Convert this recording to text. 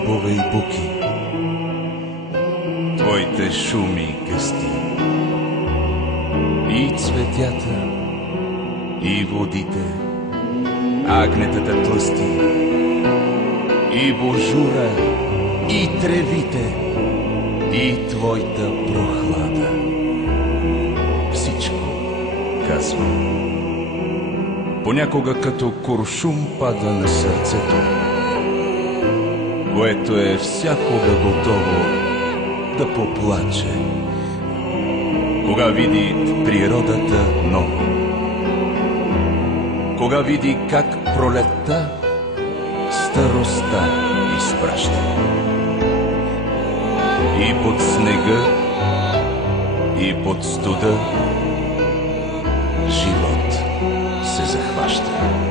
дъбове и буки, твоите шуми гъсти, и цветята, и водите, агнетата тлъсти, и божура, и тревите, и твоята прохлада. Всичко, казвам. Понякога като куршум пада на сърцето, което е всякога готово да поплаче, кога види в природата ново, кога види как пролетта старостта изпраща. И под снега, и под студа живот се захваща.